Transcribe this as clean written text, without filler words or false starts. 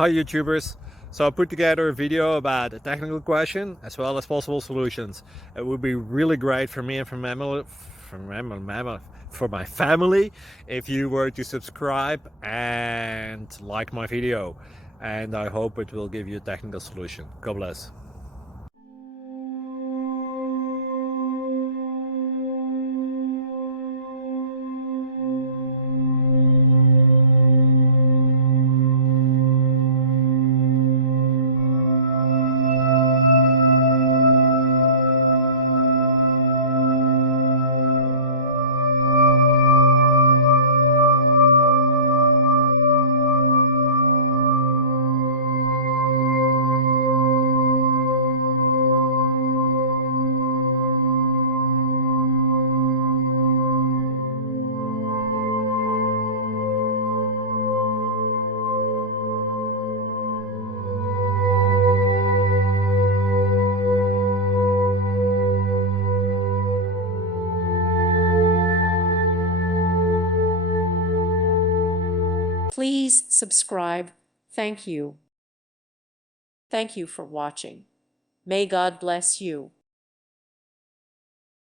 Hi YouTubers! So I put together a video about a technical question as well as possible solutions. It would be really great for me and for my family if you were to subscribe and like my video, and I hope it will give you a technical solution. God bless. Please subscribe. Thank you. Thank you for watching. May God bless you.